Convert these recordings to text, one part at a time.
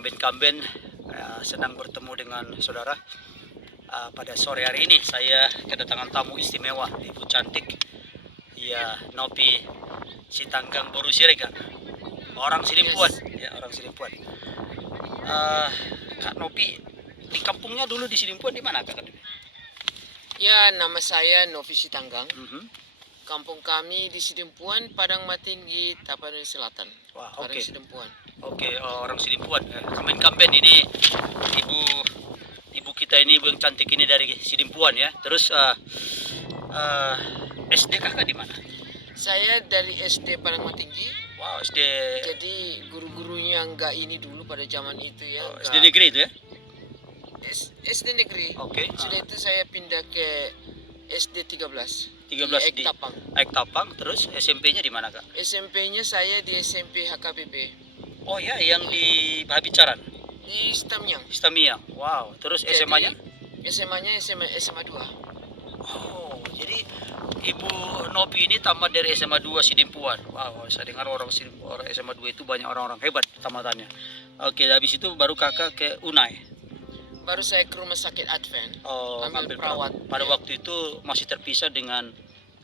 Kamben-kamben, senang bertemu dengan saudara. Pada sore hari ini saya kedatangan tamu istimewa, Ibu cantik, ya Nopi Sitanggang Boru Siregar, orang Sidimpuan. Ya, orang Sidimpuan. Kak Nopi, di kampungnya dulu di Sidimpuan di mana Kak? Ya, nama saya Novi Sitanggang. Mhm. Kampung kami di Sidimpuan, Padang Matinggi, Tapanuli Selatan. Wah, Padang oke. Sidimpuan. Oke, orang Sidimpuan. Kamben-kamben ini ibu kita ini, ibu yang cantik ini dari Sidimpuan ya. Terus SD kakak di mana? Saya dari SD Padang Matinggi. Wow, SD. Jadi guru-gurunya enggak ini dulu pada zaman itu ya. SD negeri itu ya? SD negeri. Oke. Sudah itu saya pindah ke SD 13. 13 di Ektapang. Ektapang. Terus SMP-nya di mana kak? SMP-nya saya di SMP HKBP. Oh ya, yang di Bahabicaran. Di Stamyang. Istamiang. Wow. Terus SMA-nya? SMA-nya SMA 2. Oh, jadi Ibu Nopi ini tamat dari SMA 2 Sidimpuan. Wow, saya dengar orang SMA 2 itu banyak orang-orang hebat tamatannya. Oke, habis itu baru kakak ke Unai. Baru saya ke rumah sakit Advent. Oh, ambil ambil perawat. Pada Ya. waktu itu masih terpisah dengan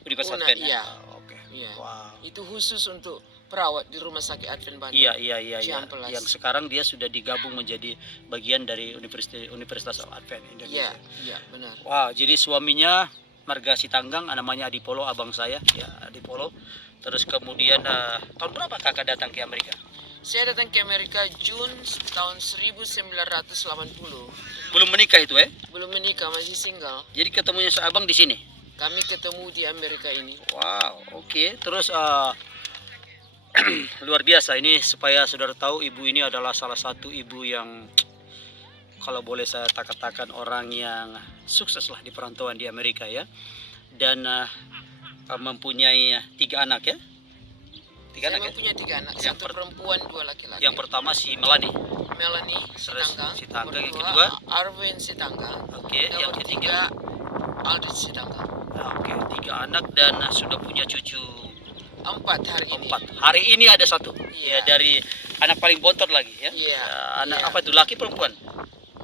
Universitas Unai, Advent. iya. Oke. Iya. Wow. Itu khusus untuk perawat di rumah sakit Advent Bandung. Iya. Ciampelas. Yang sekarang dia sudah digabung menjadi bagian dari Universitas Advent Indonesia. Iya, benar. Wah, jadi suaminya Marga Sitanggang, namanya Adipolo, abang saya, ya Adipolo. Terus kemudian tahun berapa kakak datang ke Amerika? Saya datang ke Amerika Jun tahun 1980. Belum menikah itu Belum menikah, masih single. Jadi ketemunya seabang di sini. Kami ketemu di Amerika ini. Wow, oke. Terus luar biasa ini, supaya saudara tahu, ibu ini adalah salah satu ibu yang kalau boleh saya katakan orang yang sukses lah di perantauan di Amerika ya. Dan mempunyai 3 anak ya. Saya mempunyai 3 anak, Yang 1 perempuan, 2 laki-laki. Yang pertama si Melanie. Melanie Sitanggang. Sitanggang. Yang Kedua, kedua Arvin Sitanggang. oke, yang Nomor ketiga 3, Aldit Sitanggang. oke, 3 anak dan sudah punya cucu 4 hari ini. 4. Hari ini ada 1 ya, Iya. dari anak paling bontot lagi ya. Iya. Anak Iya. apa itu, laki perempuan?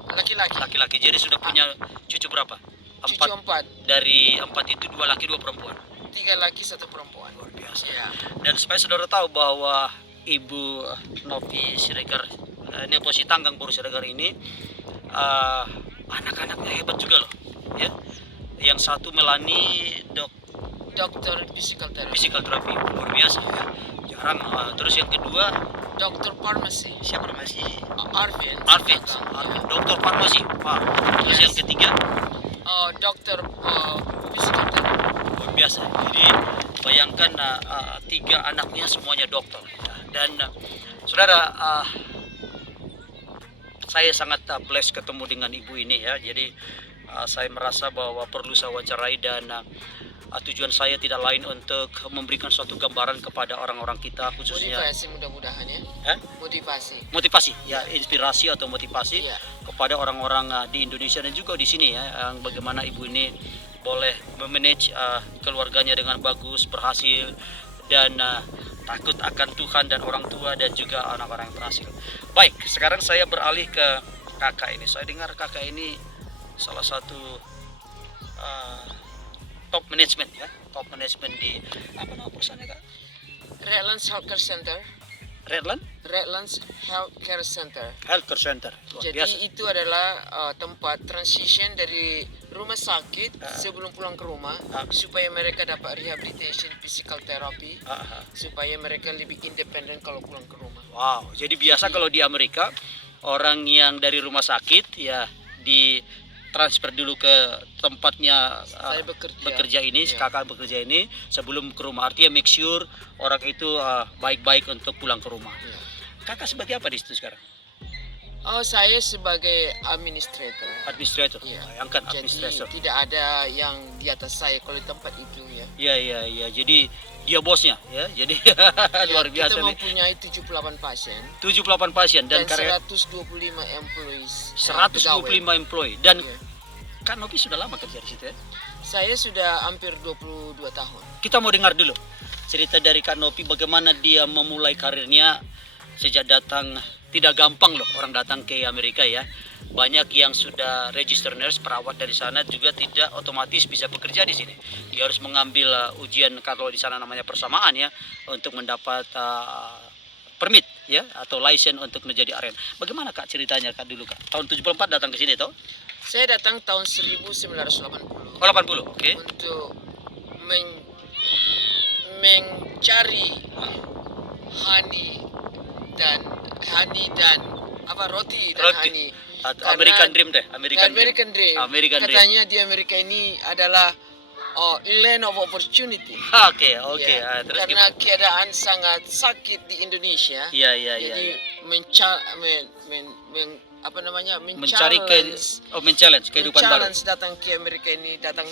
Laki-laki. Laki-laki. Jadi sudah punya cucu berapa? Cucu 4. Dari 4 itu 2 laki 2 perempuan. 3 laki 1 perempuan. Luar biasa. Iya. Dan supaya saudara tahu bahwa Ibu Nopi Siregar, Nopi Sitanggang Boru Siregar ini anak-anaknya hebat juga loh ya. Yang satu Melanie Dokter physical therapy. physical therapy, luar biasa ya. Jarang. Terus yang kedua Dokter farmasi. siapa namanya, si Arvin. Arvin, Sitanggang. dokter farmasi. Wah. Terus Yes. yang ketiga Dokter physical therapy. luar biasa. Jadi bayangkan 3 anaknya semuanya dokter ya. Dan saudara, saya sangat blessed ketemu dengan ibu ini ya. Jadi saya merasa bahwa perlu saya wawancarai, dan tujuan saya tidak lain untuk memberikan suatu gambaran kepada orang-orang kita, khususnya Motivasi mudah-mudahan ya. Motivasi. ya, inspirasi atau motivasi Iya. kepada orang-orang di Indonesia dan juga di sini ya, yang bagaimana ibu ini boleh memanage keluarganya dengan bagus, berhasil, dan takut akan Tuhan dan orang tua dan juga anak-orang yang berhasil. Baik, sekarang saya beralih ke kakak ini. Saya dengar kakak ini salah satu top management ya, top management di apa nama perusahaannya kak? Redlands Healthcare Center. Redlands Healthcare Center. Healthcare Center. Luar Jadi biasa. itu adalah tempat transition dari rumah sakit sebelum pulang ke rumah, supaya mereka dapat rehabilitation physical therapy, supaya mereka lebih independen kalau pulang ke rumah. Wow, jadi biasa kalau di Amerika orang yang dari rumah sakit ya di transfer dulu ke tempatnya Saya bekerja ini, Iya. kakak bekerja ini sebelum ke rumah. Artinya make sure orang itu baik-baik untuk pulang ke rumah. Iya. Kakak sebagai apa di situ sekarang? Saya sebagai administrator. Administrator. Iya. Bayangkan Jadi administrator. tidak ada yang di atas saya kalau di tempat itu ya. Iya. Jadi dia bosnya ya. Jadi luar biasa Kita nih. mempunyai 78 pasien 78 pasien dan dan karya 125 employees. 125 employee. Dan Iya. Kak Nopi sudah lama kerja di situ ya? Saya sudah hampir 22 tahun. Kita mau dengar dulu cerita dari Kak Nopi, bagaimana dia memulai karirnya sejak datang tidak gampang loh orang datang ke Amerika ya. Banyak yang sudah register nurse, perawat dari sana juga tidak otomatis bisa bekerja di sini. Dia harus mengambil ujian kalau di sana namanya persamaan ya, untuk mendapat permit ya atau license untuk menjadi RN. Bagaimana Kak ceritanya Kak dulu Kak? Tahun 74 datang ke sini toh? Saya datang tahun 1980. Oh 80, oke. Untuk mencari honey dan apa roti dan Roti. honey. Atau American Dream deh, American Dream. American Dream. Katanya di Amerika ini adalah land of opportunity. Oke. Ya, Terus karena gimana? keadaan sangat sakit di Indonesia. Iya. Jadi Mencari men-challenge kehidupan baru. men-challenge datang ke Amerika ini, datang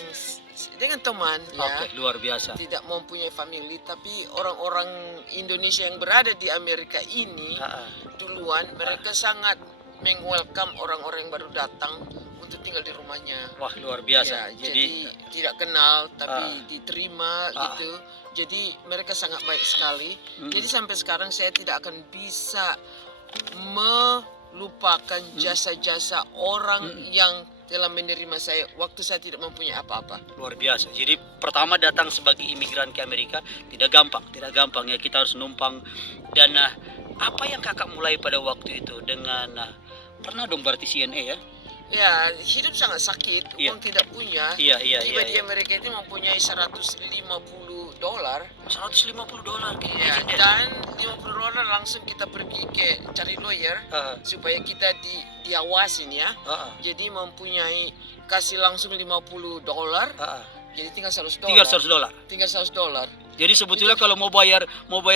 dengan teman ya. Oke, luar biasa. Tidak mempunyai family, tapi orang-orang Indonesia yang berada di Amerika ini duluan mereka sangat meng-welcome orang-orang yang baru datang untuk tinggal di rumahnya. Wah, luar biasa. Ya, jadi tidak kenal tapi diterima Ah. gitu. Jadi mereka sangat baik sekali. Jadi sampai sekarang saya tidak akan bisa melupakan jasa-jasa orang yang telah menerima saya waktu saya tidak mempunyai apa-apa. Luar biasa. Jadi pertama datang sebagai imigran ke Amerika tidak gampang ya, kita harus numpang. Dan apa yang kakak mulai pada waktu itu dengan pernah dong berarti CNA ya? Ya, hidup sangat sakit, Iya. uang tidak punya. Iya. Tiba di Amerika itu mempunyai $150. $150 ke Ya, dan $50 langsung kita pergi ke cari lawyer supaya kita diawasin ya. Jadi mempunyai kasih langsung $50. Jadi tinggal $100. Tinggal $100. $100. Jadi sebetulnya kalau mau bayar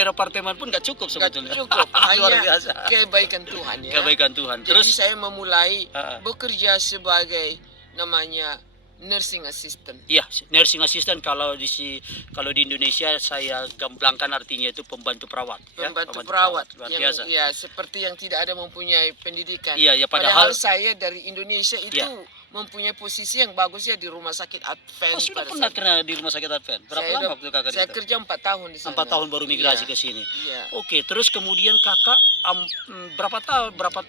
apartemen pun nggak cukup Nggak sebetulnya. cukup, Luar hanya biasa. kebaikan Tuhan ya. Kebaikan Tuhan. Jadi Terus saya memulai bekerja sebagai namanya nursing assistant. iya, nursing assistant kalau di Indonesia saya gamblangkan artinya itu pembantu perawat ya. Pembantu perawat Luar yang biasa. ya seperti yang tidak ada mempunyai pendidikan. Iya, ya Padahal padahal saya dari Indonesia itu mempunyai posisi yang bagus ya di rumah sakit Advent. sudah pada pernah saat- kena di rumah sakit Advent. Berapa Saya lama udah- waktu kakak Saya itu? kerja 4 tahun di sana. 4 tahun baru migrasi Iya. ke sini. Iya. Oke, terus kemudian kakak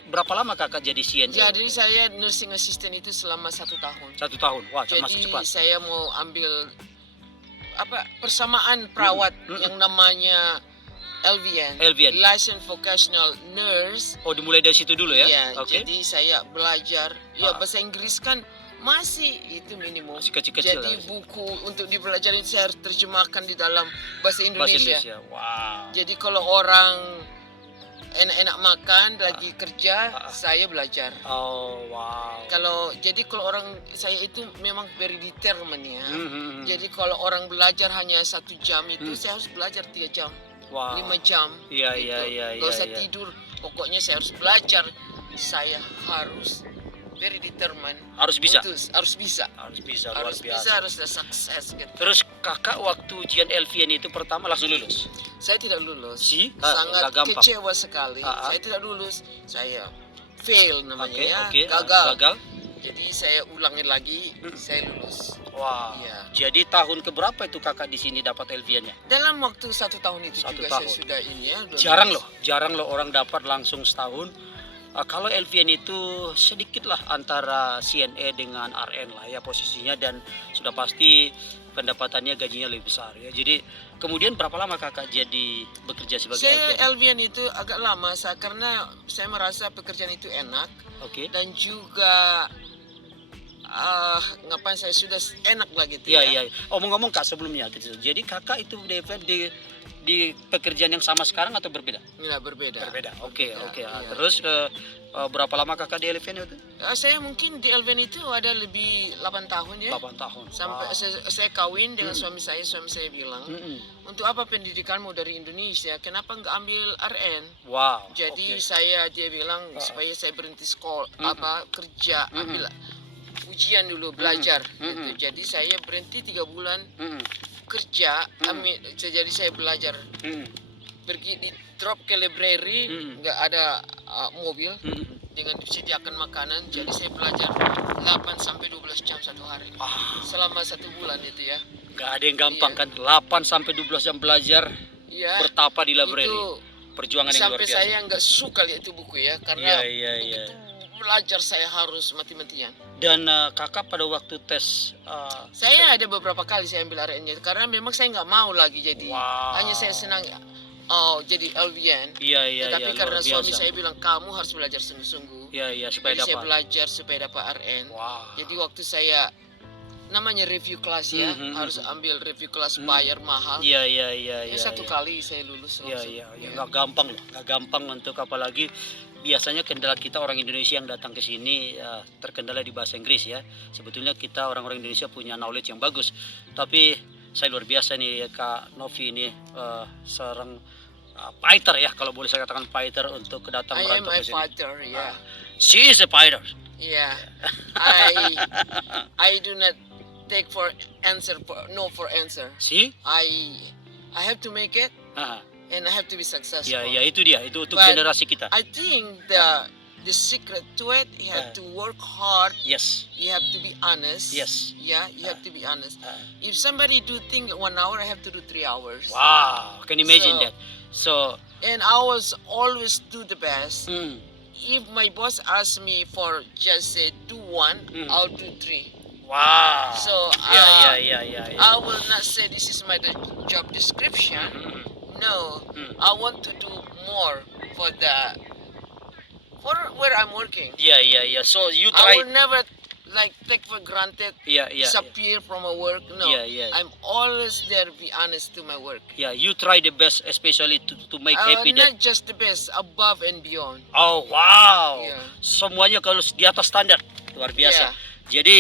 berapa lama kakak jadi CNA? Jadi saya nursing assistant itu selama 1 tahun. 1 tahun. Wah, termasuk Jadi cepat. saya mau ambil persamaan perawat yang namanya LVN, Licensed Vocational Nurse. Oh, dimulai dari situ dulu ya? Iya, Oke. jadi saya belajar. Ya bahasa Inggris kan masih itu minimum. Masih kecil-kecil Jadi lah. buku untuk dipelajari saya harus terjemahkan di dalam bahasa Bahasa Indonesia. Indonesia. Wow. Jadi kalau orang enak-enak makan lagi kerja, saya belajar. Oh, wow. Kalau orang saya itu memang very determined ya. Mhm. Jadi kalau orang belajar hanya 1 jam itu saya harus belajar 3 jam, Wow. 5 jam. Iya, gitu. iya. Gak usah tidur. Pokoknya saya harus belajar. Saya harus very determined. Harus bisa. Harus bisa. Harus bisa, luar Harus bisa, biasa. harus sukses gitu. Terus kakak waktu ujian LVN itu pertama langsung lulus? Saya tidak lulus. nggak Sangat gampang. kecewa sekali. Saya tidak lulus. Saya fail namanya Oke, gagal. Jadi saya ulangi lagi, saya lulus. Wah. Iya. Jadi tahun keberapa itu kakak di sini dapat LVN-nya? Dalam waktu 1 tahun itu 1 juga tahun. saya sudah ini ya. udah Jarang lulus. loh orang dapat langsung setahun. Kalau LVN itu sedikit lah antara CNA dengan RN lah ya posisinya, dan sudah pasti pendapatannya gajinya lebih besar ya. Jadi kemudian berapa lama kakak jadi bekerja sebagai Saya LVN? LVN itu agak lama karena saya merasa pekerjaan itu enak Oke. dan juga ngapain saya sudah enak lah gitu Iya, ya. iya. Ngomong-ngomong kak sebelumnya gitu. Jadi kakak itu di pekerjaan yang sama sekarang atau berbeda? Nggak berbeda. Berbeda. Oke. Iya. Terus berapa lama kakak di LVN itu? Saya mungkin di LVN itu ada lebih 8 tahun ya. 8 tahun. Sampai Wow. saya kawin dengan suami saya bilang, untuk apa pendidikanmu dari Indonesia, kenapa nggak ambil RN? Wow. Jadi oke. dia bilang supaya saya berhenti sekolah, kerja, ambil ujian dulu, belajar. Gitu. Jadi saya berhenti 3 bulan kerja, jadi saya belajar. Pergi di drop ke library, nggak ada mobil dengan disediakan makanan, jadi saya belajar 8 sampai 12 jam 1 hari. Selama 1 bulan itu ya. Nggak ada yang gampang kan? 8 sampai 12 jam belajar Iya. bertapa di library. Itu perjuangan yang luar Sampai biasa. saya nggak suka lihat itu buku ya, karena Iya. begitu belajar saya harus mati-matian. Dan kakak pada waktu tes Saya ada beberapa kali saya ambil RN-nya karena memang saya nggak mau lagi jadi. Wow. Hanya saya senang jadi LVN. Iya, Tetapi luar karena suami biasa. saya bilang kamu harus belajar sungguh-sungguh. Iya, supaya Jadi saya dapat. belajar supaya dapat RN. Wow. Jadi waktu saya namanya review kelas ya, harus ambil review kelas bayar mahal. Iya. Ya, satu kali saya lulus langsung. Iya, nggak gampang loh, nggak gampang untuk apalagi biasanya kendala kita orang Indonesia yang datang ke sini terkendala di bahasa Inggris ya. Sebetulnya kita orang-orang Indonesia punya knowledge yang bagus, tapi saya luar biasa nih Kak Novi ini seorang fighter ya, kalau boleh saya katakan fighter untuk kedatang I am merantau a ke sini. fighter, yeah. She is a fighter. Yeah. I do not take for answer for answer. See? I have to make it Ah, and I have to be successful. ya itu dia, itu untuk But generasi kita. I think the secret to it, you have to work hard. Yes. You have to be honest. Yes. Yeah, you have to be honest. If somebody do thing 1 hour, I have to do 3 hours. Wow, can you imagine So- that? So, And I was always do the best. mm, If my boss asks me for just say do 1, I'll do 3. wow. So, yeah. I will not say this is my job description. No, I want to do more for where I'm working. Yeah. So you I try. will never like take for granted, Yeah. disappear from my work. No, Yeah. I'm always there. Be honest to my work. Yeah, you try the best, especially to make happy that. Not just the best, above and beyond. Oh wow, Yeah. semuanya kalau di atas standar luar biasa. Yeah. Jadi,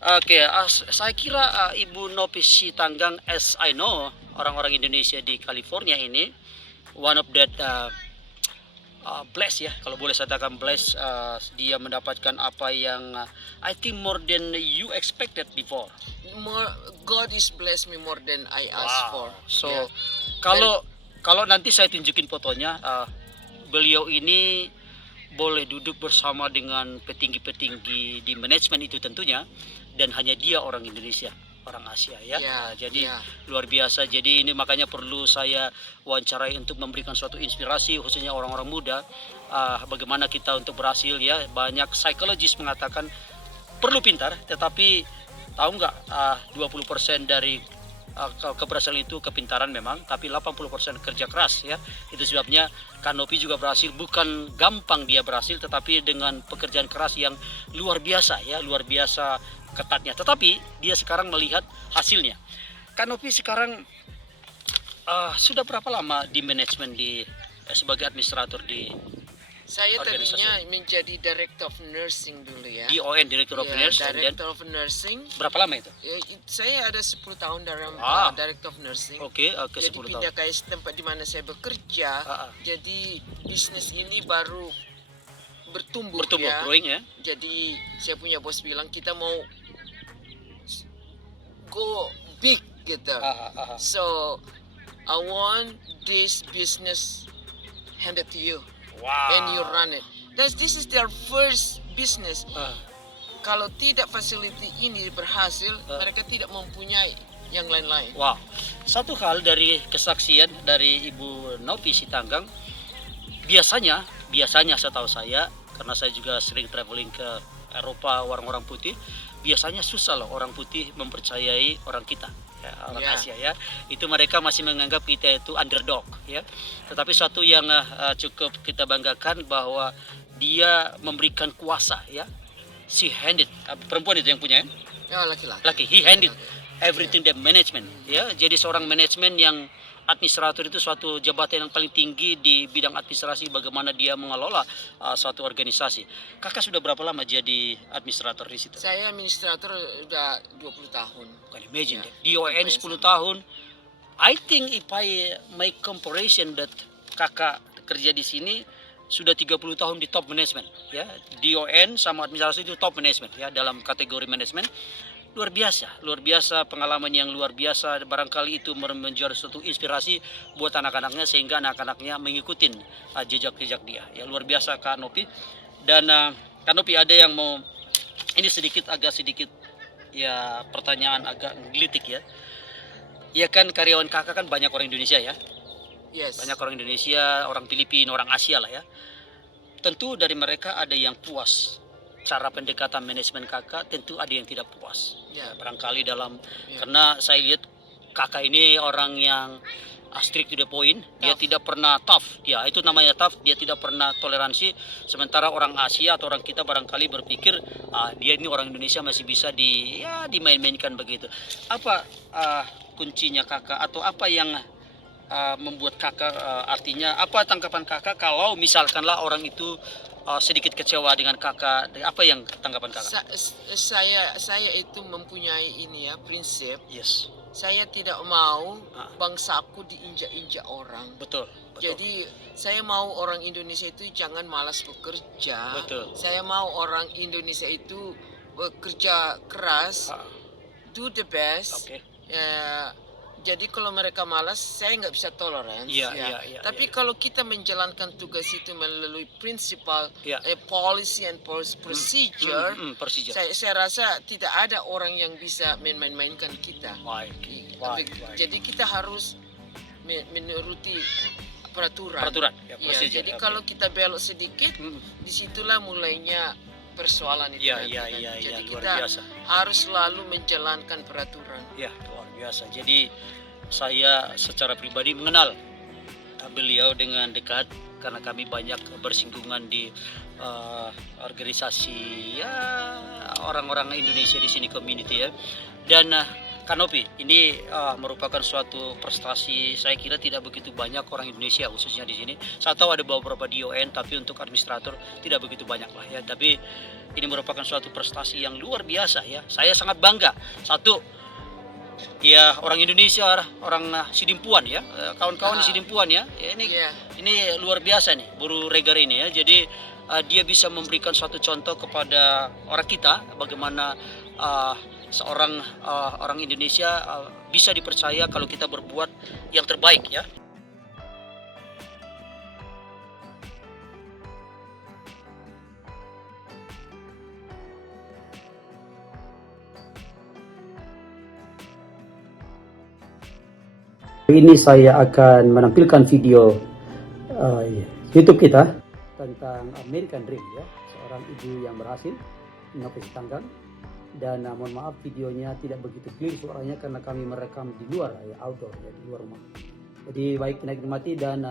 oke, saya kira Ibu Novi Sitanggang, as I know, orang-orang Indonesia di California ini one of that blessed ya, kalau boleh saya katakan blessed, dia mendapatkan apa yang I think more than you expected before. More, God is blessed me more than I asked for. So Yeah. kalau nanti saya tunjukin fotonya, beliau ini boleh duduk bersama dengan petinggi-petinggi di manajemen itu tentunya, dan hanya dia orang Indonesia, orang Asia ya. Jadi luar biasa. Jadi ini makanya perlu saya wawancarai untuk memberikan suatu inspirasi khususnya orang-orang muda, bagaimana kita untuk berhasil ya. Banyak psikologis mengatakan perlu pintar, tetapi tahu nggak 20% dari keberhasilan itu kepintaran memang, tapi 80% kerja keras ya. Itu sebabnya Kanopi juga berhasil, bukan gampang dia berhasil, tetapi dengan pekerjaan keras yang luar biasa ya, luar biasa ketatnya. Tetapi dia sekarang melihat hasilnya. Kanopi sekarang sudah berapa lama di manajemen sebagai administrator di Saya organisasi? tadinya menjadi Director of Nursing dulu ya. DON, Director of Ya, Nurse, and then Director of Nursing. berapa lama itu? Saya ada 10 tahun dalam Ah. Director of Nursing. Oke, Jadi 10 pindah tahun. ke tempat di mana saya bekerja. Ah. Jadi bisnis ini baru bertumbuh ya. Growing ya. Jadi saya punya bos bilang kita mau go big gitu. So I want this business handed to you. Wow. And you run it. This is their first business. Kalau tidak facility ini berhasil, mereka tidak mempunyai yang lain-lain. Wow. Satu hal dari kesaksian dari Ibu Novi Sitanggang, biasanya setahu saya, karena saya juga sering traveling ke Eropa, orang-orang putih, biasanya susah loh orang putih mempercayai orang kita. Ya, orang Asia ya, itu mereka masih menganggap kita itu underdog ya. Tetapi satu yang cukup kita banggakan bahwa dia memberikan kuasa ya. She handed, perempuan itu yang punya ya? Ya, laki-laki. Laki, he handed everything the management ya. Jadi seorang manajemen yang administrator itu suatu jabatan yang paling tinggi di bidang administrasi, bagaimana dia mengelola suatu organisasi. Kakak sudah berapa lama jadi administrator di situ? Saya administrator udah 20 tahun. Can you imagine that? DON 10 tahun. I think if I make comparison that kakak kerja di sini sudah 30 tahun di top management ya. DON sama administrasi itu top management ya, dalam kategori manajemen. Luar biasa pengalaman yang luar biasa. Barangkali itu menjadi suatu inspirasi buat anak-anaknya, sehingga anak-anaknya mengikuti jejak-jejak dia ya. Luar biasa Kak Novi. Dan Kak Novi, ada yang mau, ini agak sedikit ya, pertanyaan agak gelitik ya. Ya kan, karyawan kakak kan banyak orang Indonesia ya. Yes. Banyak orang Indonesia, orang Filipina, orang Asia lah ya. Tentu dari mereka ada yang puas cara pendekatan manajemen kakak, tentu ada yang tidak puas. Ya. Barangkali dalam Ya. karena saya lihat kakak ini orang yang strict to the point, dia Tough. tidak pernah tough. Ya, itu namanya tough, dia tidak pernah toleransi. Sementara orang Asia atau orang kita barangkali berpikir dia ini orang Indonesia masih bisa dimain-mainkan begitu. Apa kuncinya kakak atau apa yang membuat kakak artinya apa tanggapan kakak kalau misalkanlah orang itu sedikit kecewa dengan kakak, apa yang tanggapan kakak? Saya itu mempunyai ini ya prinsip. Yes. Saya tidak mau bangsaku diinjak-injak orang. Betul. Jadi saya mau orang Indonesia itu jangan malas bekerja. Betul. Saya mau orang Indonesia itu bekerja keras, do the best. Oke. Jadi kalau mereka malas, saya nggak bisa tolerance. Iya. Tapi kalau kita menjalankan tugas itu melalui prinsipal, Iya. policy and procedure, saya rasa tidak ada orang yang bisa main-mainkan kita. Baik. Jadi kita harus menuruti peraturan. Ya, Ya, jadi kalau kita belok sedikit, disitulah mulainya persoalan itu. Jadi luar kita biasa. harus selalu menjalankan peraturan. Ya, luar biasa. Jadi saya secara pribadi mengenal beliau dengan dekat karena kami banyak bersinggungan di organisasi ya orang-orang Indonesia di sini community ya. Dan Kanopi ini merupakan suatu prestasi, saya kira tidak begitu banyak orang Indonesia khususnya di sini. Saya tahu ada beberapa di UN, tapi untuk administrator tidak begitu banyak lah ya. Tapi ini merupakan suatu prestasi yang luar biasa ya. Saya sangat bangga. Satu, ya orang Indonesia, orang Sidimpuan ya, kawan-kawan di Sidimpuan ya. Ini luar biasa nih Buru Regar ini ya. Jadi dia bisa memberikan suatu contoh kepada orang kita bagaimana seorang orang Indonesia bisa dipercaya kalau kita berbuat yang terbaik ya. Ini saya akan menampilkan video YouTube kita tentang American Dream ya, seorang ibu yang berhasil mencapai tanggang. Dan mohon maaf videonya tidak begitu clear suaranya karena kami merekam di luar ya, outdoor ya, di luar rumah. Jadi baik kita nikmati dan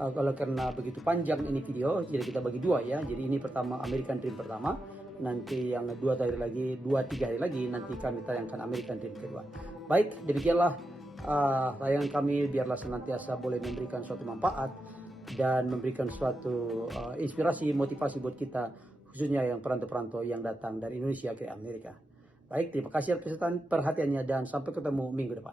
kalau karena begitu panjang ini video, jadi kita bagi dua ya. Jadi ini pertama American Dream pertama, nanti yang 2-3 hari lagi nanti kami tayangkan American Dream kedua. Baik, demikianlah tayangan kami, biarlah senantiasa boleh memberikan suatu manfaat dan memberikan suatu inspirasi, motivasi buat kita, khususnya yang perantau-perantau yang datang dari Indonesia ke Amerika. Baik, terima kasih atas perhatiannya dan sampai ketemu minggu depan.